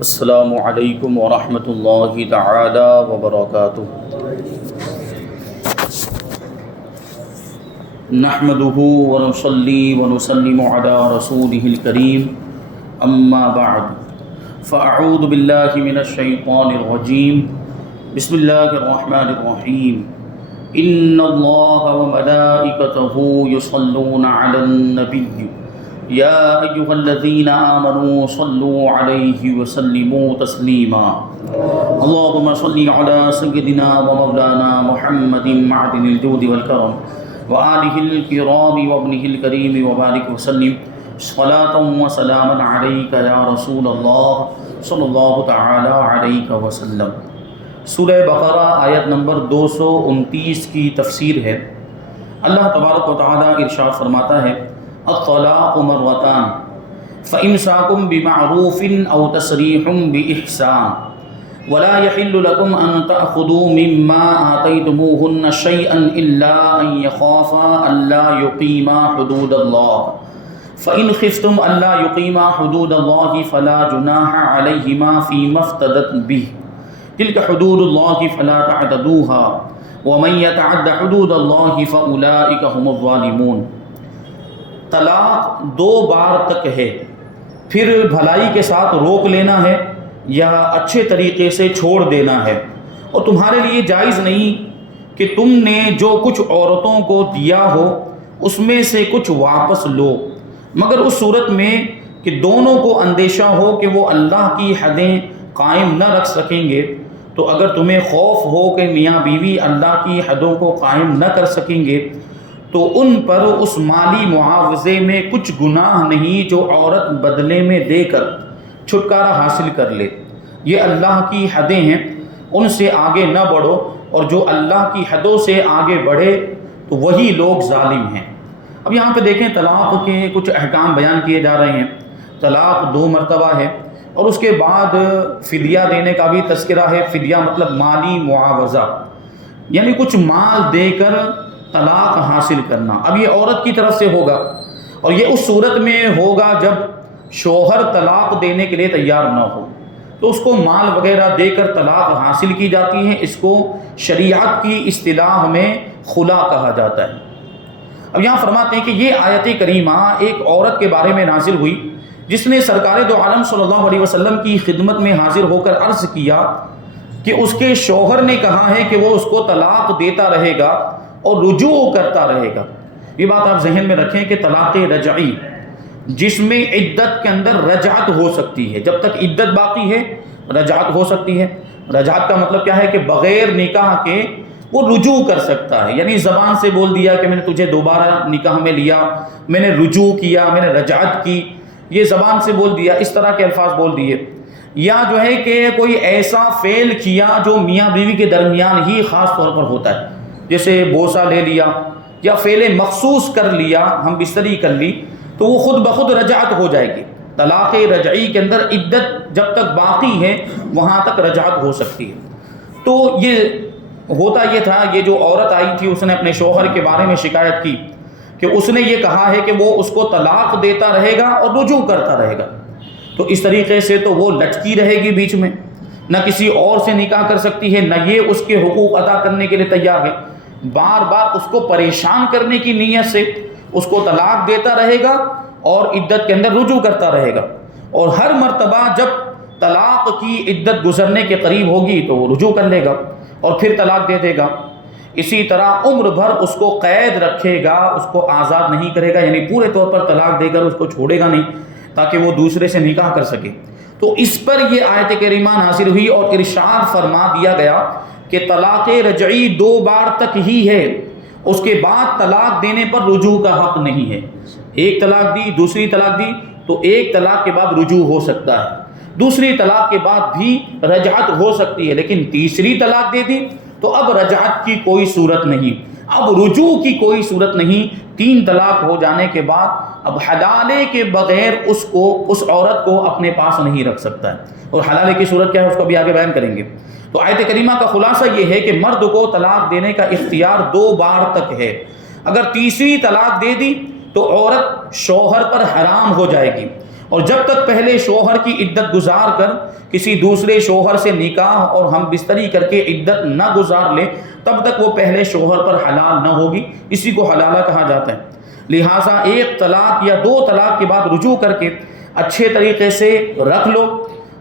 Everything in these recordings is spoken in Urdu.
السلام علیکم ورحمۃ اللہ تعالی وبرکاتہ۔ نحمده ونصلي ونسلم على رسوله الكريم اما بعد فاعوذ باللہ من الشیطان الرجیم بسم اللہ الرحمن الرحیم ان اللہ وملائکته یصلون علی النبی یا ایہا الذین آمنوا صلوا علیہ وسلموا تسلیما اللہم صل علی سیدنا ومولانا محمد معدن الجود والکرم وآلہ الکرام وابنہ الکریم وبارک وسلم صلاۃ وسلاما علیک یا رسول اللہ صلی اللہ تعالی علیہ وسلم۔ سورہ بقرہ آیت نمبر 229 کی تفسیر ہے۔ اللہ تبارک و تعالی ارشاد فرماتا ہے الطلاق مرتان فإمساك بمعروف أو تسريح بإحسان ولا يحل لكم أن تأخذوا مما آتيتموهن شيئا إلا أن يخافا ألا يقيما حدود الله فإن خفتم ألا يقيما حدود الله فلا جناح عليهما فيما افتدت به تلك حدود الله فلا تعتدوها ومن يتعد حدود الله فأولئك هم الظالمون۔ طلاق دو بار تک ہے، پھر بھلائی کے ساتھ روک لینا ہے یا اچھے طریقے سے چھوڑ دینا ہے، اور تمہارے لیے جائز نہیں کہ تم نے جو کچھ عورتوں کو دیا ہو اس میں سے کچھ واپس لو، مگر اس صورت میں کہ دونوں کو اندیشہ ہو کہ وہ اللہ کی حدیں قائم نہ رکھ سکیں گے۔ تو اگر تمہیں خوف ہو کہ میاں بیوی اللہ کی حدوں کو قائم نہ کر سکیں گے تو ان پر اس مالی معاوضے میں کچھ گناہ نہیں جو عورت بدلے میں دے کر چھٹکارا حاصل کر لے۔ یہ اللہ کی حدیں ہیں، ان سے آگے نہ بڑھو، اور جو اللہ کی حدوں سے آگے بڑھے تو وہی لوگ ظالم ہیں۔ اب یہاں پہ دیکھیں طلاق کے کچھ احکام بیان کیے جا رہے ہیں۔ طلاق 2 مرتبہ ہے، اور اس کے بعد فدیہ دینے کا بھی تذکرہ ہے۔ فدیہ مطلب مالی معاوضہ، یعنی کچھ مال دے کر طلاق حاصل کرنا۔ اب یہ عورت کی طرف سے ہوگا، اور یہ اس صورت میں ہوگا جب شوہر طلاق دینے کے لیے تیار نہ ہو، تو اس کو مال وغیرہ دے کر طلاق حاصل کی جاتی ہے۔ اس کو شریعت کی اصطلاح میں خلا کہا جاتا ہے۔ اب یہاں فرماتے ہیں کہ یہ آیت کریمہ ایک عورت کے بارے میں نازل ہوئی جس نے سرکار دو عالم صلی اللہ علیہ وسلم کی خدمت میں حاضر ہو کر عرض کیا کہ اس کے شوہر نے کہا ہے کہ وہ اس کو طلاق دیتا رہے گا اور رجوع کرتا رہے گا۔ یہ بات آپ ذہن میں رکھیں کہ طلاق رجعی جس میں عدت کے اندر رجعت ہو سکتی ہے، جب تک عدت باقی ہے رجعت ہو سکتی ہے۔ رجعت کا مطلب کیا ہے کہ بغیر نکاح کے وہ رجوع کر سکتا ہے، یعنی زبان سے بول دیا کہ میں نے تجھے دوبارہ نکاح میں لیا، میں نے رجوع کیا، میں نے رجعت کی، یہ زبان سے بول دیا، اس طرح کے الفاظ بول دیے۔ یا جو ہے کہ کوئی ایسا فعل کیا جو میاں بیوی کے درمیان ہی خاص طور پر ہوتا ہے، جیسے بوسہ لے لیا یا فعل مخصوص کر لیا، ہم بستری کر لی، تو وہ خود بخود رجعت ہو جائے گی۔ طلاق رجعی کے اندر عدت جب تک باقی ہے وہاں تک رجعت ہو سکتی ہے۔ تو یہ ہوتا یہ تھا، یہ جو عورت آئی تھی اس نے اپنے شوہر کے بارے میں شکایت کی کہ اس نے یہ کہا ہے کہ وہ اس کو طلاق دیتا رہے گا اور رجوع کرتا رہے گا، تو اس طریقے سے تو وہ لٹکی رہے گی بیچ میں، نہ کسی اور سے نکاح کر سکتی ہے، نہ یہ اس کے حقوق ادا کرنے کے لیے تیار ہے۔ بار بار اس کو پریشان کرنے کی نیت سے اس کو طلاق دیتا رہے گا اور عدت کے اندر رجوع کرتا رہے گا، اور ہر مرتبہ جب طلاق کی عدت گزرنے کے قریب ہوگی تو وہ رجوع کر لے گا اور پھر طلاق دے دے گا۔ اسی طرح عمر بھر اس کو قید رکھے گا، اس کو آزاد نہیں کرے گا، یعنی پورے طور پر طلاق دے کر اس کو چھوڑے گا نہیں تاکہ وہ دوسرے سے نکاح کر سکے۔ تو اس پر یہ آیت کریمہ نازل ہوئی اور ارشاد فرما دیا گیا کہ طلاق رجعی 2 بار تک ہی ہے، اس کے بعد طلاق دینے پر رجوع کا حق نہیں ہے۔ ایک طلاق دی، دوسری طلاق دی، تو ایک طلاق کے بعد رجوع ہو سکتا ہے، دوسری طلاق کے بعد بھی رجعت ہو سکتی ہے، لیکن تیسری طلاق دے دی تو اب رجعت کی کوئی صورت نہیں، اب رجوع کی کوئی صورت نہیں۔ 3 طلاق ہو جانے کے بعد اب حلالے کے بغیر اس عورت کو اپنے پاس نہیں رکھ سکتا ہے، اور حلالے کی صورت کیا ہے اس کو بھی آگے بیان کریں گے۔ تو آیت کریمہ کا خلاصہ یہ ہے کہ مرد کو طلاق دینے کا اختیار 2 بار تک ہے۔ اگر تیسری طلاق دے دی تو عورت شوہر پر حرام ہو جائے گی، اور جب تک پہلے شوہر کی عدت گزار کر کسی دوسرے شوہر سے نکاح اور ہم بستری کر کے عدت نہ گزار لے تب تک وہ پہلے شوہر پر حلال نہ ہوگی، اسی کو حلالہ کہا جاتا ہے۔ لہٰذا ایک طلاق یا دو طلاق کے بعد رجوع کر کے اچھے طریقے سے رکھ لو،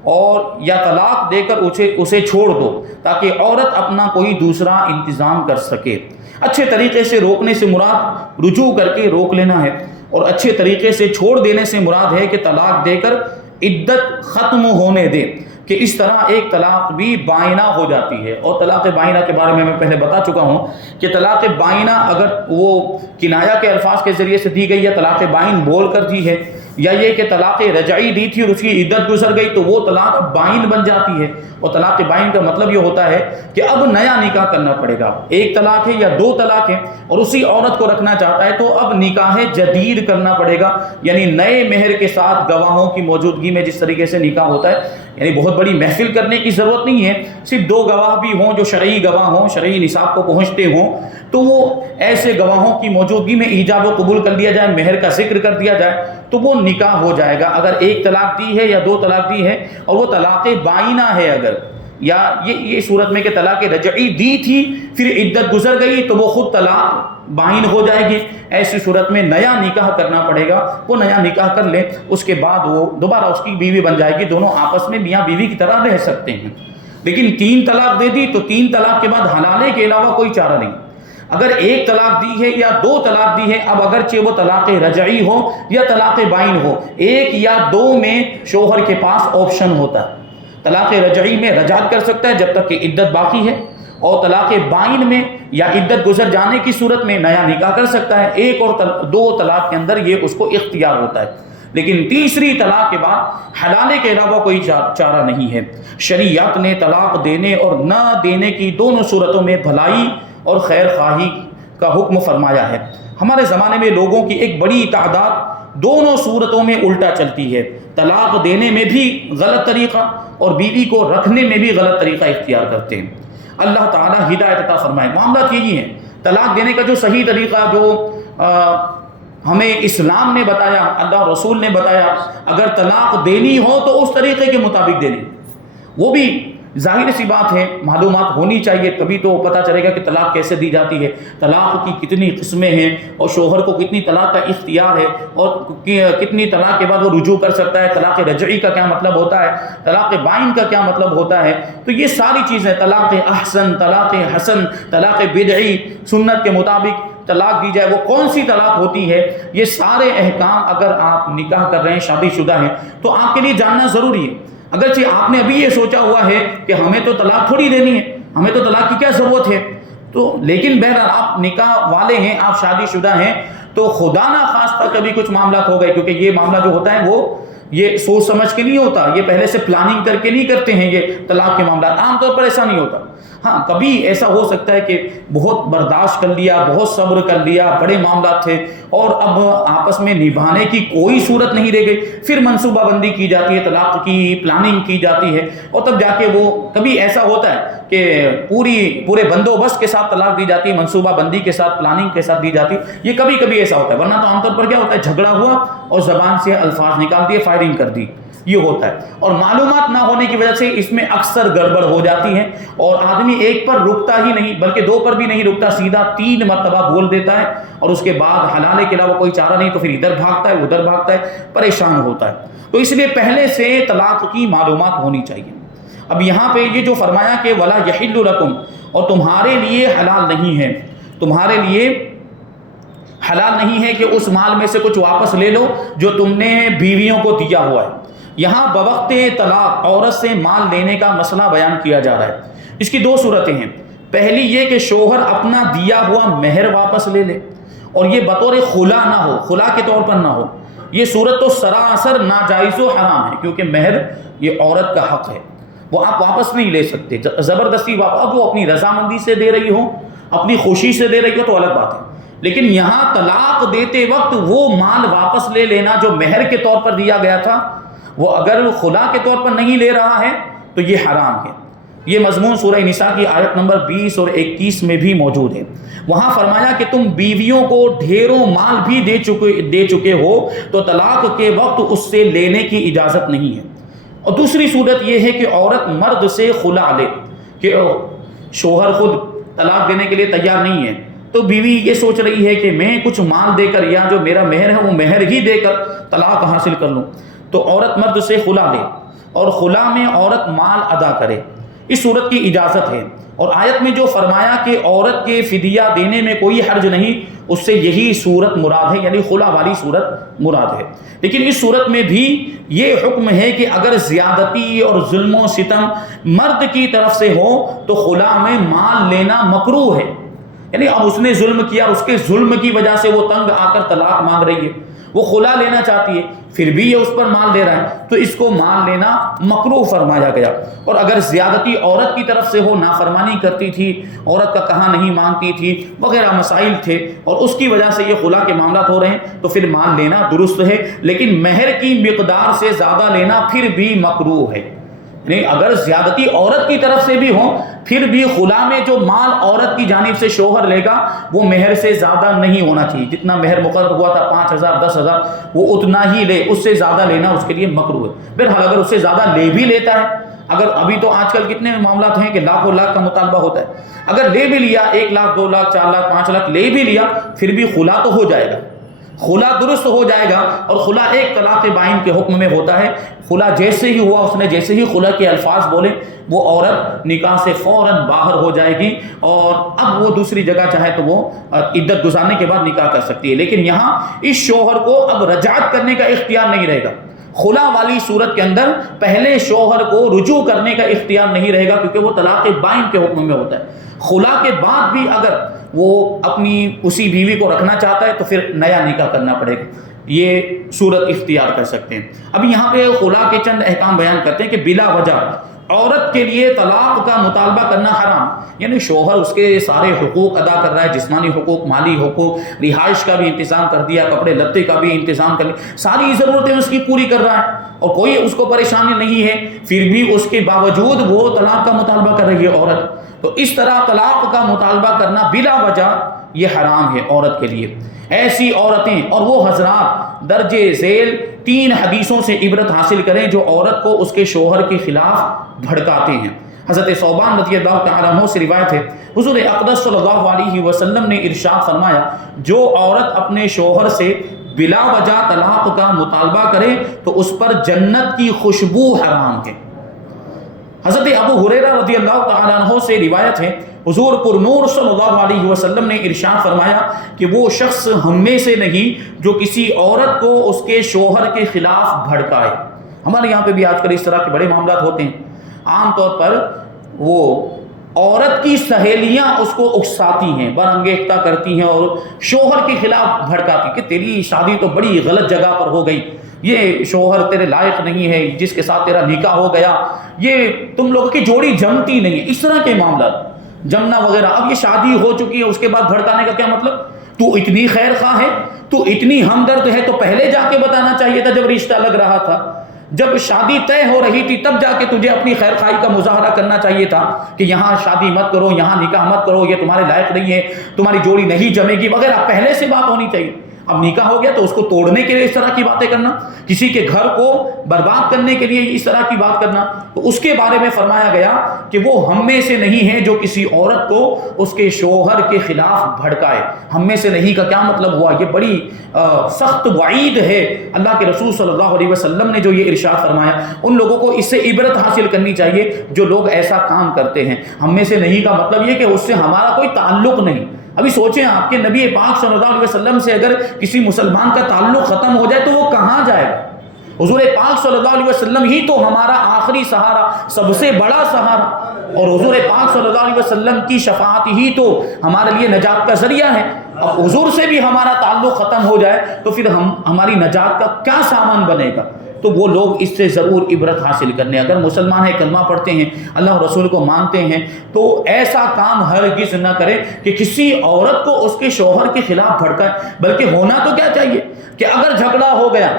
اور یا طلاق دے کر اسے چھوڑ دو تاکہ عورت اپنا کوئی دوسرا انتظام کر سکے۔ اچھے طریقے سے روکنے سے مراد رجوع کر کے روک لینا ہے، اور اچھے طریقے سے چھوڑ دینے سے مراد ہے کہ طلاق دے کر عدت ختم ہونے دے، کہ اس طرح ایک طلاق بھی بائنہ ہو جاتی ہے۔ اور طلاق بائنہ کے بارے میں پہلے بتا چکا ہوں کہ طلاق بائنہ اگر وہ کنایہ کے الفاظ کے ذریعے سے دی گئی یا طلاق بائن بول کر دی ہے، یا یہ کہ طلاق رجعی دی تھی اور اس کی عدت گزر گئی تو وہ طلاق بائن بن جاتی ہے۔ اور طلاق بائن کا مطلب یہ ہوتا ہے کہ اب نیا نکاح کرنا پڑے گا، ایک طلاق ہے یا دو طلاق ہے اور اسی عورت کو رکھنا چاہتا ہے تو اب نکاح جدید کرنا پڑے گا، یعنی نئے مہر کے ساتھ گواہوں کی موجودگی میں جس طریقے سے نکاح ہوتا ہے، یعنی بہت بڑی محفل کرنے کی ضرورت نہیں ہے، صرف دو گواہ بھی ہوں جو شرعی گواہ ہوں، شرعی نصاب کو پہنچتے ہوں، تو وہ ایسے گواہوں کی موجودگی میں ایجاب و قبول کر لیا جائے، مہر کا ذکر کر دیا جائے تو وہ نکاح ہو جائے گا۔ اگر ایک طلاق دی ہے یا دو طلاق دی ہے اور وہ طلاق بائنہ ہے اگر، یا یہ صورت میں کہ طلاق رجعی دی تھی پھر عدت گزر گئی تو وہ خود طلاق بائن ہو جائے گی، ایسی صورت میں نیا نکاح کرنا پڑے گا، وہ نیا نکاح کر لے، اس کے بعد وہ دوبارہ اس کی بیوی بن جائے گی، دونوں آپس میں میاں بیوی کی طرح رہ سکتے ہیں۔ لیکن تین طلاق دے دی تو تین طلاق کے بعد حلالے کے علاوہ کوئی چارہ نہیں۔ اگر ایک طلاق دی ہے یا دو طلاق دی ہے، اب اگرچہ وہ طلاق رجعی ہو یا طلاق بائن ہو، ایک یا دو میں شوہر کے پاس آپشن ہوتا ہے۔ طلاق رجعی میں رجعت کر سکتا ہے جب تک کہ عدت باقی ہے، اور طلاق بائن میں یا عدت گزر جانے کی صورت میں نیا نکاح کر سکتا ہے۔ ایک اور دو طلاق کے اندر یہ اس کو اختیار ہوتا ہے، لیکن تیسری طلاق کے بعد حلالے کے علاوہ کوئی چارہ نہیں ہے۔ شریعت نے طلاق دینے اور نہ دینے کی دونوں صورتوں میں بھلائی اور خیر خواہی کا حکم فرمایا ہے۔ ہمارے زمانے میں لوگوں کی ایک بڑی تعداد دونوں صورتوں میں الٹا چلتی ہے، طلاق دینے میں بھی غلط طریقہ اور بیوی کو رکھنے میں بھی غلط طریقہ اختیار کرتے ہیں۔ اللہ تعالیٰ ہدایت عطا فرمائے۔ معاملات یہی ہیں، طلاق دینے کا جو صحیح طریقہ جو ہمیں اسلام نے بتایا، اللہ رسول نے بتایا، اگر طلاق دینی ہو تو اس طریقے کے مطابق دینی، وہ بھی ظاہر سی بات ہے معلومات ہونی چاہیے، تبھی تو پتہ چلے گا کہ طلاق کیسے دی جاتی ہے، طلاق کی کتنی قسمیں ہیں اور شوہر کو کتنی طلاق کا اختیار ہے اور کتنی طلاق کے بعد وہ رجوع کر سکتا ہے، طلاق رجعی کا کیا مطلب ہوتا ہے، طلاق بائن کا کیا مطلب ہوتا ہے، تو یہ ساری چیزیں، طلاق احسن، طلاق حسن، طلاق بدعی، سنت کے مطابق طلاق دی جائے وہ کون سی طلاق ہوتی ہے، یہ سارے احکام اگر آپ نکاح کر رہے ہیں، شادی شدہ ہیں، تو آپ کے لیے جاننا ضروری ہے۔ اگرچہ آپ نے ابھی یہ سوچا ہوا ہے کہ ہمیں تو طلاق تھوڑی دینی ہے، ہمیں تو طلاق کی کیا ضرورت ہے، تو لیکن بہرحال آپ نکاح والے ہیں، آپ شادی شدہ ہیں، تو خدا نہ خواستہ کبھی کچھ معاملات ہو گئے، کیونکہ یہ معاملہ جو ہوتا ہے وہ یہ سوچ سمجھ کے نہیں ہوتا، یہ پہلے سے پلاننگ کر کے نہیں کرتے ہیں، یہ طلاق کے معاملات عام طور پر ایسا نہیں ہوتا۔ ہاں کبھی ایسا ہو سکتا ہے کہ بہت برداشت کر لیا، بہت صبر کر لیا، بڑے معاملات تھے اور اب آپس میں نبھانے کی کوئی صورت نہیں رہ گئی، پھر منصوبہ بندی کی جاتی ہے، طلاق کی پلاننگ کی جاتی ہے، اور تب جا کے وہ کبھی ایسا ہوتا ہے کہ پورے بندوبست کے ساتھ طلاق دی جاتی ہے، منصوبہ بندی کے ساتھ، پلاننگ کے ساتھ دی جاتی ہے، یہ کبھی کبھی ایسا ہوتا ہے، ورنہ تو عام طور پر کیا ہوتا ہے، جھگڑا ہوا اور زبان سے الفاظ نکال دیے، فائرنگ کر دی، یہ ہوتا ہے۔ اور معلومات نہ ہونے کی وجہ سے اس میں اکثر گڑبڑ ہو جاتی ہے اور آدمی ایک پر رکتا ہی نہیں بلکہ دو پر بھی نہیں رکتا، سیدھا 3 مرتبہ بول دیتا ہے اور اس کے بعد حلالے کے علاوہ کوئی چارہ نہیں تو پھر ادھر بھاگتا ہے ادھر بھاگتا ہے، پریشان ہوتا ہے۔ تو اس لیے پہلے سے طلاق کی معلومات ہونی چاہیے۔ اب یہاں پہ یہ جو فرمایا کہ وَلَا يَحِلُّ لَكُمْ، اور تمہارے لیے حلال نہیں ہے، تمہارے لیے حلال نہیں ہے کہ اس مال میں سے کچھ واپس لے لو جو تم نے بیویوں کو دیا ہوا ہے۔ یہاں بوقت طلاق عورت سے مال لینے کا مسئلہ بیان کیا جا رہا ہے۔ اس کی 2 صورتیں ہیں، پہلی یہ کہ شوہر اپنا دیا ہوا مہر واپس لے لے اور یہ بطور خلا نہ ہو، خلا کے طور پر نہ ہو، یہ صورت تو سراسر ناجائز و حرام ہے، کیونکہ مہر یہ عورت کا حق ہے، وہ آپ واپس نہیں لے سکتے زبردستی واپس، اب وہ اپنی رضامندی سے دے رہی ہو، اپنی خوشی سے دے رہی ہو تو الگ بات ہے، لیکن یہاں طلاق دیتے وقت وہ مال واپس لے لینا جو مہر کے طور پر دیا گیا تھا، وہ اگر وہ خلا کے طور پر نہیں لے رہا ہے تو یہ حرام ہے۔ یہ مضمون سورہ نساء کی آیت نمبر 20 اور 21 میں بھی موجود ہے۔ وہاں فرمایا کہ تم بیویوں کو ڈھیروں مال بھی دے چکے ہو تو طلاق کے وقت اس سے لینے کی اجازت نہیں ہے۔ اور دوسری صورت یہ ہے کہ عورت مرد سے خلا لے، کہ شوہر خود طلاق دینے کے لیے تیار نہیں ہے، تو بیوی یہ سوچ رہی ہے کہ میں کچھ مال دے کر یا جو میرا مہر ہے وہ مہر ہی دے کر طلاق حاصل کر لوں، تو عورت مرد سے خلا لے اور خلا میں عورت مال ادا کرے، اس صورت کی اجازت ہے۔ اور آیت میں جو فرمایا کہ عورت کے فدیہ دینے میں کوئی حرج نہیں، اس سے یہی صورت مراد ہے، یعنی خلا والی صورت مراد ہے۔ لیکن اس صورت میں بھی یہ حکم ہے کہ اگر زیادتی اور ظلم و ستم مرد کی طرف سے ہو تو خلا میں مال لینا مکروہ ہے، یعنی اب اس نے ظلم کیا، اس کے ظلم کی وجہ سے وہ تنگ آ کر طلاق مانگ رہی ہے، وہ خلا لینا چاہتی ہے، پھر بھی یہ اس پر مال دے رہا ہے، تو اس کو مال لینا مکروہ فرمایا گیا۔ اور اگر زیادتی عورت کی طرف سے ہو، نافرمانی کرتی تھی، عورت کا کہا نہیں مانتی تھی، وغیرہ مسائل تھے، اور اس کی وجہ سے یہ خلا کے معاملات ہو رہے ہیں، تو پھر مال لینا درست ہے، لیکن مہر کی مقدار سے زیادہ لینا پھر بھی مکروہ ہے۔ نہیں، اگر زیادتی عورت کی طرف سے بھی ہو، پھر بھی خلا میں جو مال عورت کی جانب سے شوہر لے گا وہ مہر سے زیادہ نہیں ہونا چاہیے، جتنا مہر مقرر ہوا تھا 5,000 10,000 وہ اتنا ہی لے، اس سے زیادہ لینا اس کے لیے مکروہ ہے۔ بہرحال اگر اس سے زیادہ لے بھی لیتا ہے، اگر ابھی تو آج کل کتنے معاملات ہیں کہ لاکھوں لاکھ کا مطالبہ ہوتا ہے، اگر لے بھی لیا 1 لاکھ 2 لاکھ 4 لاکھ 5 لاکھ لے بھی لیا، پھر بھی خلا تو ہو جائے گا، خلا درست ہو جائے گا۔ اور خلا ایک طلاق بائن کے حکم میں ہوتا ہے، خلا جیسے ہی ہوا، اس نے جیسے ہی خلا کے الفاظ بولے، وہ عورت نکاح سے فوراً باہر ہو جائے گی، اور اب وہ دوسری جگہ چاہے تو وہ عدت گزارنے کے بعد نکاح کر سکتی ہے۔ لیکن یہاں اس شوہر کو اب رجعت کرنے کا اختیار نہیں رہے گا، خلا والی صورت کے اندر پہلے شوہر کو رجوع کرنے کا اختیار نہیں رہے گا، کیونکہ وہ طلاق بائن کے حکم میں ہوتا ہے۔ خلا کے بعد بھی اگر وہ اپنی اسی بیوی کو رکھنا چاہتا ہے تو پھر نیا نکاح کرنا پڑے گا، یہ صورت اختیار کر سکتے ہیں۔ اب یہاں پہ خلا کے چند احکام بیان کرتے ہیں کہ بلا وجہ عورت کے لیے طلاق کا مطالبہ کرنا حرام، یعنی شوہر اس کے سارے حقوق ادا کر رہا ہے، جسمانی حقوق، مالی حقوق، رہائش کا بھی انتظام کر دیا، کپڑے لتے کا بھی انتظام کر لیا، ساری ضرورتیں اس کی پوری کر رہا ہے، اور کوئی اس کو پریشانی نہیں ہے، پھر بھی اس کے باوجود وہ طلاق کا مطالبہ کر رہی ہے عورت، تو اس طرح طلاق کا مطالبہ کرنا بلا وجہ یہ حرام ہے عورت کے لیے۔ ایسی عورتیں اور وہ حضرات درجے ذیل 3 حدیثوں سے عبرت حاصل کریں جو عورت کو اس کے شوہر کے خلاف بھڑکاتے ہیں۔ حضرت ثوبان رضی اللہ تعالیٰ عنہ سے روایت ہے، حضور اقدس صلی اللہ علیہ وسلم نے ارشاد فرمایا، جو عورت اپنے شوہر سے بلا وجہ طلاق کا مطالبہ کرے تو اس پر جنت کی خوشبو حرام ہے۔ حضرت ابو ہریرہ رضی اللہ تعالیٰ عنہ سے روایت ہے، حضور پر نور صلی اللہ علیہ وسلم نے ارشاد فرمایا کہ وہ شخص ہم میں سے نہیں جو کسی عورت کو اس کے شوہر کے خلاف بھڑکائے۔ ہمارے یہاں پہ بھی آج کل اس طرح کے بڑے معاملات ہوتے ہیں، عام طور پر وہ عورت کی سہیلیاں اس کو اکساتی ہیں، برانگیختہ کرتی ہیں اور شوہر کے خلاف بھڑکاتی کہ تیری شادی تو بڑی غلط جگہ پر ہو گئی، یہ شوہر تیرے لائق نہیں ہے، جس کے ساتھ تیرا نکاح ہو گیا، یہ تم لوگوں کی جوڑی جمتی نہیں ہے، اس طرح کے معاملات جمنا وغیرہ۔ اب یہ شادی ہو چکی ہے، اس کے بعد بھڑکانے کا کیا مطلب؟ تو اتنی خیر خواہ ہے، تو اتنی ہمدرد ہے، تو پہلے جا کے بتانا چاہیے تھا جب رشتہ لگ رہا تھا، جب شادی طے ہو رہی تھی تب جا کے تجھے اپنی خیر خواہی کا مظاہرہ کرنا چاہیے تھا کہ یہاں شادی مت کرو، یہاں نکاح مت کرو، یہ تمہارے لائق نہیں ہے، تمہاری جوڑی نہیں جمے گی وغیرہ، پہلے سے بات ہونی چاہیے۔ اب نکاح ہو گیا تو اس کو توڑنے کے لیے اس طرح کی باتیں کرنا، کسی کے گھر کو برباد کرنے کے لیے اس طرح کی بات کرنا، تو اس کے بارے میں فرمایا گیا کہ وہ ہم میں سے نہیں ہے جو کسی عورت کو اس کے شوہر کے خلاف بھڑکائے۔ ہم میں سے نہیں کا کیا مطلب ہوا؟ یہ بڑی سخت وعید ہے۔ اللہ کے رسول صلی اللہ علیہ وسلم نے جو یہ ارشاد فرمایا، ان لوگوں کو اس سے عبرت حاصل کرنی چاہیے جو لوگ ایسا کام کرتے ہیں۔ ہم میں سے نہیں کا مطلب یہ کہ اس سے ہمارا کوئی تعلق نہیں۔ ابھی سوچیں، آپ کے نبی پاک صلی اللہ علیہ وسلم سے اگر کسی مسلمان کا تعلق ختم ہو جائے تو وہ کہاں جائے گا؟ حضور پاک صلی اللہ علیہ وسلم ہی تو ہمارا آخری سہارا، سب سے بڑا سہارا، اور حضور پاک صلی اللہ علیہ وسلم کی شفاعت ہی تو ہمارے لیے نجات کا ذریعہ ہے۔ اب حضور سے بھی ہمارا تعلق ختم ہو جائے تو پھر ہماری نجات کا کیا سامان بنے گا؟ تو وہ لوگ اس سے ضرور عبرت حاصل کرنے، اگر مسلمان ہیں، کلمہ پڑھتے ہیں، اللہ اور رسول کو مانتے ہیں، تو ایسا کام ہرگز نہ کرے کہ کسی عورت کو اس کے شوہر کے خلاف بھڑکائے۔ بلکہ ہونا تو کیا چاہیے کہ اگر جھگڑا ہو گیا،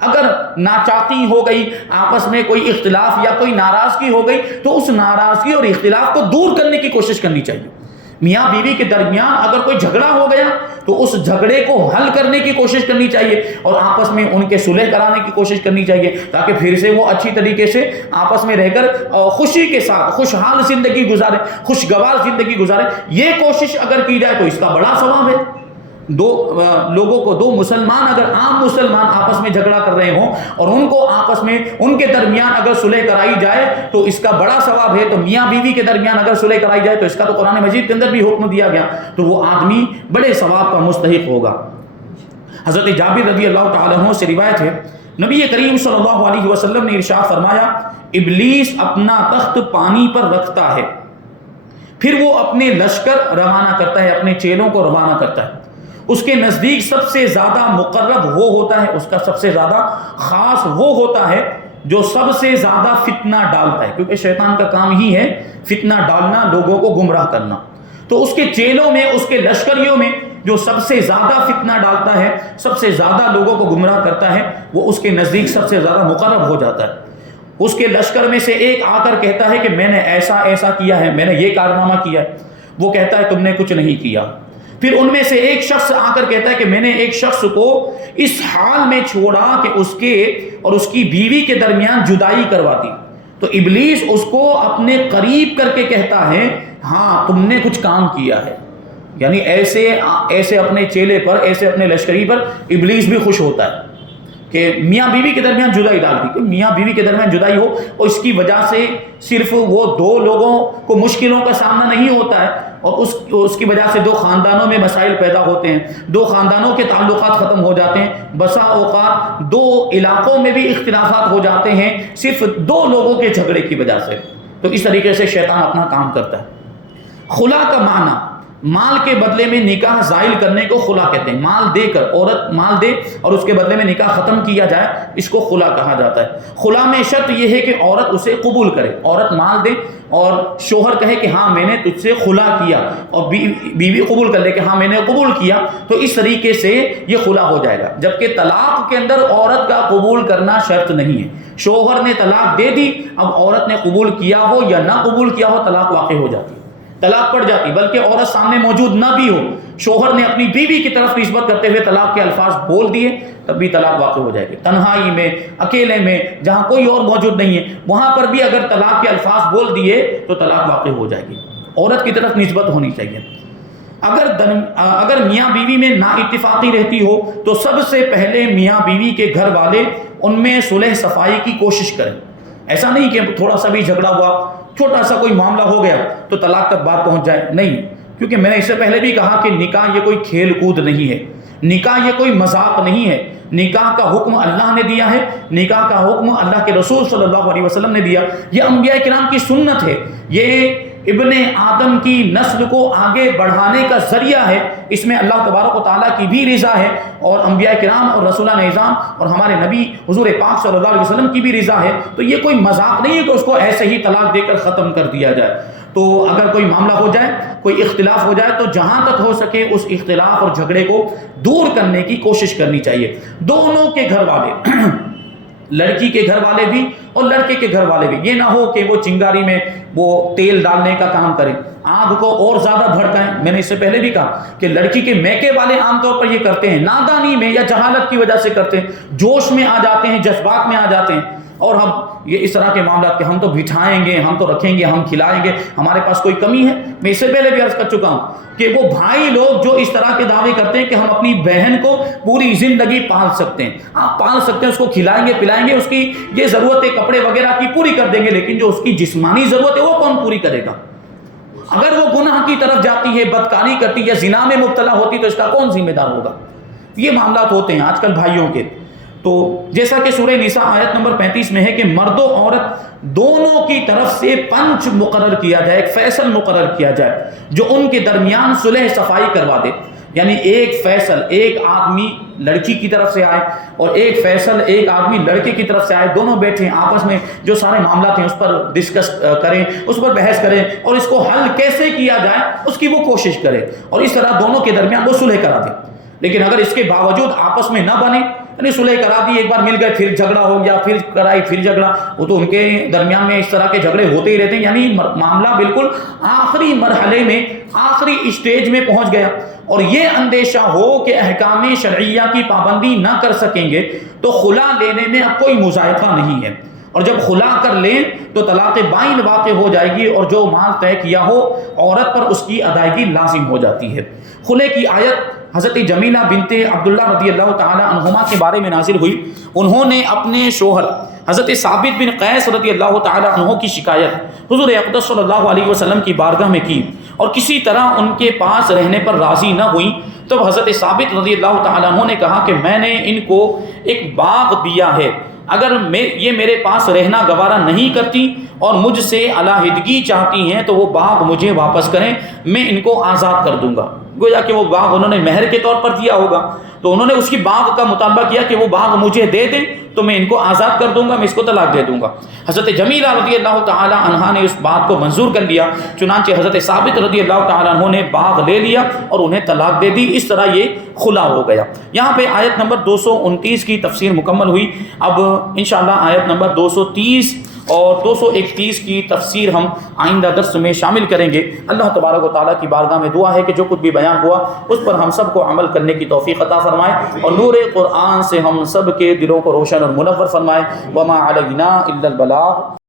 اگر ناچاقی ہو گئی، آپس میں کوئی اختلاف یا کوئی ناراضگی ہو گئی، تو اس ناراضگی اور اختلاف کو دور کرنے کی کوشش کرنی چاہیے۔ میاں بیوی کے درمیان اگر کوئی جھگڑا ہو گیا تو اس جھگڑے کو حل کرنے کی کوشش کرنی چاہیے اور آپس میں ان کے صلح کرانے کی کوشش کرنی چاہیے، تاکہ پھر سے وہ اچھی طریقے سے آپس میں رہ کر خوشی کے ساتھ خوشحال زندگی گزارے، خوشگوار زندگی گزارے۔ یہ کوشش اگر کی جائے تو اس کا بڑا ثواب ہے۔ دو لوگوں کو، دو مسلمان اگر عام مسلمان آپس میں جھگڑا کر رہے ہوں اور ان کو آپس میں ان کے درمیان اگر صلح کرائی جائے تو اس کا بڑا ثواب ہے۔ تو میاں بیوی کے درمیان اگر صلح کرائی جائے تو اس کا تو قرآن مجید کے اندر بھی حکم دیا گیا، تو وہ آدمی بڑے ثواب کا مستحق ہوگا۔ حضرت جابر رضی اللہ تعالیٰ عنہ سے روایت ہے، نبی کریم صلی اللہ علیہ وسلم نے ارشاد فرمایا، ابلیس اپنا تخت پانی پر رکھتا ہے، پھر وہ اپنے لشکر روانہ کرتا ہے، اپنے چیلوں کو روانہ کرتا ہے۔ اس کے نزدیک سب سے زیادہ مقرب وہ ہوتا ہے، اس کا سب سے زیادہ خاص وہ ہوتا ہے جو سب سے زیادہ فتنہ ڈالتا ہے، کیونکہ شیطان کا کام ہی ہے فتنہ ڈالنا، لوگوں کو گمراہ کرنا۔ تو اس کے چیلوں میں، اس کے لشکریوں میں جو سب سے زیادہ فتنہ ڈالتا ہے، سب سے زیادہ لوگوں کو گمراہ کرتا ہے، وہ اس کے نزدیک سب سے زیادہ مقرب ہو جاتا ہے۔ اس کے لشکر میں سے ایک آ کر کہتا ہے کہ میں نے ایسا ایسا کیا ہے، میں نے یہ کارنامہ کیا ہے، وہ کہتا ہے تم نے کچھ نہیں کیا۔ پھر ان میں سے ایک شخص آ کر کہتا ہے کہ میں نے ایک شخص کو اس حال میں چھوڑا کہ اس کے اور اس کی بیوی کے درمیان جدائی کروا دی۔ تو ابلیس اس کو اپنے قریب کر کے کہتا ہے ہاں تم نے کچھ کام کیا ہے، یعنی ایسے اپنے چیلے پر، ایسے اپنے لشکری پر ابلیس بھی خوش ہوتا ہے کہ میاں بیوی کے درمیان جدائی ڈال دی، کہ میاں بیوی کے درمیان جدائی ہو اور اس کی وجہ سے صرف وہ دو لوگوں کو مشکلوں کا سامنا نہیں ہوتا ہے، اور اس کی وجہ سے دو خاندانوں میں مسائل پیدا ہوتے ہیں، دو خاندانوں کے تعلقات ختم ہو جاتے ہیں، بسا اوقات دو علاقوں میں بھی اختلافات ہو جاتے ہیں صرف دو لوگوں کے جھگڑے کی وجہ سے۔ تو اس طریقے سے شیطان اپنا کام کرتا ہے۔ خلا کا معنی مال کے بدلے میں نکاح زائل کرنے کو خلا کہتے ہیں۔ مال دے کر، عورت مال دے اور اس کے بدلے میں نکاح ختم کیا جائے، اس کو خلا کہا جاتا ہے۔ خلا میں شرط یہ ہے کہ عورت اسے قبول کرے، عورت مال دے اور شوہر کہے کہ ہاں میں نے تجھ سے خلا کیا، اور بیوی قبول کر لے کہ ہاں میں نے قبول کیا، تو اس طریقے سے یہ خلا ہو جائے گا۔ جبکہ طلاق کے اندر عورت کا قبول کرنا شرط نہیں ہے۔ شوہر نے طلاق دے دی، اب عورت نے قبول کیا ہو یا نہ قبول کیا ہو، طلاق واقع ہو جاتی، طلاق پڑ جاتی۔ بلکہ عورت سامنے موجود نہ بھی ہو، شوہر نے اپنی بیوی کی طرف نسبت کرتے ہوئے طلاق کے الفاظ بول دیے، تب بھی طلاق واقع ہو جائے گی۔ تنہائی میں، اکیلے میں، جہاں کوئی اور موجود نہیں ہے، وہاں پر بھی اگر طلاق کے الفاظ بول دیے تو طلاق واقع ہو جائے گی۔ عورت کی طرف نسبت ہونی چاہیے۔ اگر میاں بیوی میں نا اتفاقی رہتی ہو تو سب سے پہلے میاں بیوی کے گھر والے ان میں صلح صفائی کی کوشش کریں۔ ایسا نہیں کہ تھوڑا سا بھی جھگڑا ہوا، چھوٹا سا کوئی معاملہ ہو گیا تو طلاق تک بات پہنچ جائے، نہیں، کیونکہ میں نے اس سے پہلے بھی کہا کہ نکاح یہ کوئی کھیل کود نہیں ہے، نکاح یہ کوئی مذاق نہیں ہے۔ نکاح کا حکم اللہ نے دیا ہے، نکاح کا حکم اللہ کے رسول صلی اللہ علیہ وسلم نے دیا، یہ انبیاء کرام کی سنت ہے، یہ ابن آدم کی نسل کو آگے بڑھانے کا ذریعہ ہے، اس میں اللہ تبارک و تعالیٰ کی بھی رضا ہے اور انبیاء کرام اور رسولان اعظام اور ہمارے نبی حضور پاک صلی اللہ علیہ وسلم کی بھی رضا ہے۔ تو یہ کوئی مذاق نہیں ہے کہ اس کو ایسے ہی طلاق دے کر ختم کر دیا جائے۔ تو اگر کوئی معاملہ ہو جائے، کوئی اختلاف ہو جائے، تو جہاں تک ہو سکے اس اختلاف اور جھگڑے کو دور کرنے کی کوشش کرنی چاہیے۔ دونوں کے گھر والے، لڑکی کے گھر والے بھی اور لڑکے کے گھر والے بھی، یہ نہ ہو کہ وہ چنگاری میں وہ تیل ڈالنے کا کام کریں، آگ کو اور زیادہ بھڑکائیں۔ میں نے اس سے پہلے بھی کہا کہ لڑکی کے میکے والے عام طور پر یہ کرتے ہیں، نادانی میں یا جہالت کی وجہ سے کرتے ہیں، جوش میں آ جاتے ہیں، جذبات میں آ جاتے ہیں، اور ہم یہ اس طرح کے معاملات کہ ہم تو بٹھائیں گے، ہم تو رکھیں گے، ہم کھلائیں گے، ہمارے پاس کوئی کمی ہے۔ میں اس سے پہلے بھی عرض کر چکا ہوں کہ وہ بھائی لوگ جو اس طرح کے دعوے کرتے ہیں کہ ہم اپنی بہن کو پوری زندگی پال سکتے ہیں، آپ پال سکتے ہیں، اس کو کھلائیں گے، پلائیں گے، اس کی یہ ضرورتیں کپڑے وغیرہ کی پوری کر دیں گے، لیکن جو اس کی جسمانی ضرورت ہے وہ کون پوری کرے گا؟ اگر وہ گناہ کی طرف جاتی ہے، بدکاری کرتی ہے، زنا میں مبتلا ہوتی تو اس کا کون ذمہ دار ہوگا؟ یہ معاملات ہوتے ہیں آج کل بھائیوں کے۔ تو جیسا کہ سورہ نساء آیت نمبر 35 میں ہے کہ مرد و عورت دونوں کی طرف سے پنچ مقرر کیا جائے، ایک فیصل مقرر کیا جائے جو ان کے درمیان صلح صفائی کروا دے، یعنی ایک فیصل ایک آدمی لڑکی کی طرف سے آئے اور ایک فیصل ایک آدمی لڑکے کی طرف سے آئے، دونوں بیٹھے آپس میں جو سارے معاملات ہیں اس پر ڈسکس کریں، اس پر بحث کریں اور اس کو حل کیسے کیا جائے اس کی وہ کوشش کرے، اور اس طرح دونوں کے درمیان وہ صلح کرا دے۔ لیکن اگر اس کے باوجود آپس میں نہ بنے، یعنی صلح کرا دی، ایک بار مل گئے پھر جھگڑا ہو گیا، پھر کرائی پھر جھگڑا، وہ تو ان کے درمیان میں اس طرح کے جھگڑے ہوتے ہی رہتے ہیں، یعنی معاملہ بالکل آخری مرحلے میں آخری اسٹیج میں پہنچ گیا، اور یہ اندیشہ ہو کہ احکام شرعیہ کی پابندی نہ کر سکیں گے تو خلا لینے میں اب کوئی مذائقہ نہیں ہے، اور جب خلا کر لیں تو طلاق بائن واقع ہو جائے گی، اور جو مال طے کیا ہو عورت پر اس کی ادائیگی لازم ہو جاتی ہے۔ خلے کی آیت حضرت جمیلہ بنت عبداللہ رضی اللہ تعالی عنہما کے بارے میں نازل ہوئی۔ انہوں نے اپنے شوہر حضرت ثابت بن قیس رضی اللہ تعالی عنہ کی شکایت حضور اقدس صلی اللہ علیہ وسلم کی بارگاہ میں کی، اور کسی طرح ان کے پاس رہنے پر راضی نہ ہوئی، تب حضرت ثابت رضی اللہ تعالی عنہ نے کہا کہ میں نے ان کو ایک باغ دیا ہے، اگر یہ میرے پاس رہنا گوارا نہیں کرتی اور مجھ سے علیحدگی چاہتی ہیں تو وہ باغ مجھے واپس کریں، میں ان کو آزاد کر دوں گا۔ گویا کہ وہ باغ انہوں نے مہر کے طور پر دیا ہوگا، تو انہوں نے اس کی باغ کا مطالبہ کیا کہ وہ باغ مجھے دے دیں تو میں ان کو آزاد کر دوں گا، میں اس کو طلاق دے دوں گا۔ حضرت جمیلہ رضی اللہ تعالی عنہا نے اس بات کو منظور کر لیا، چنانچہ حضرت ثابت رضی اللہ تعالی عنہ نے باغ لے لیا اور انہیں طلاق دے دی، اس طرح یہ خلا ہو گیا۔ یہاں پہ آیت نمبر 229 کی تفسیر مکمل ہوئی۔ اب انشاءاللہ آیت نمبر 230 اور 231 کی تفسیر ہم آئندہ درس میں شامل کریں گے۔ اللہ تبارک و تعالیٰ کی بارگاہ میں دعا ہے کہ جو کچھ بھی بیان ہوا اس پر ہم سب کو عمل کرنے کی توفیق عطا فرمائے، اور نور قرآن سے ہم سب کے دلوں کو روشن اور منور فرمائے۔ وما علینا الا البلاغ۔